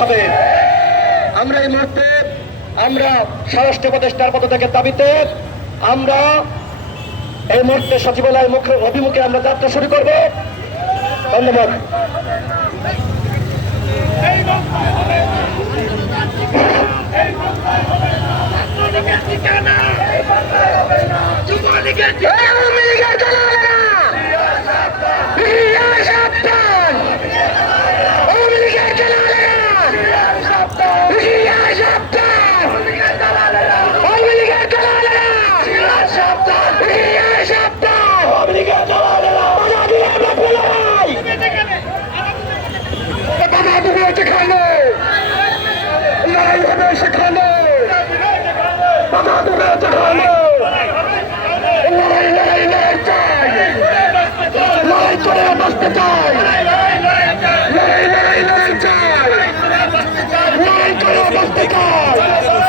হবে। আমরা এই মুহূর্তে আমরা স্বরাষ্ট্র উপদেষ্টার পদত্যাগের দাবিতে আমরা এই মুহূর্তে সচিবালয়ের মুখ অভিমুখে আমরা যাত্রা শুরু করব। ধন্যবাদ। লীগের বাধা দিয়ে সেখানে! লড়াই হবে সেখানে! বাধা দিয়ে সেখানে! লড়াই লড়াই লড়াই চাই লড়াই করে বাঁচতে চাই লড়াই লড়াই লড়াই চাই করে বাঁচতে চাই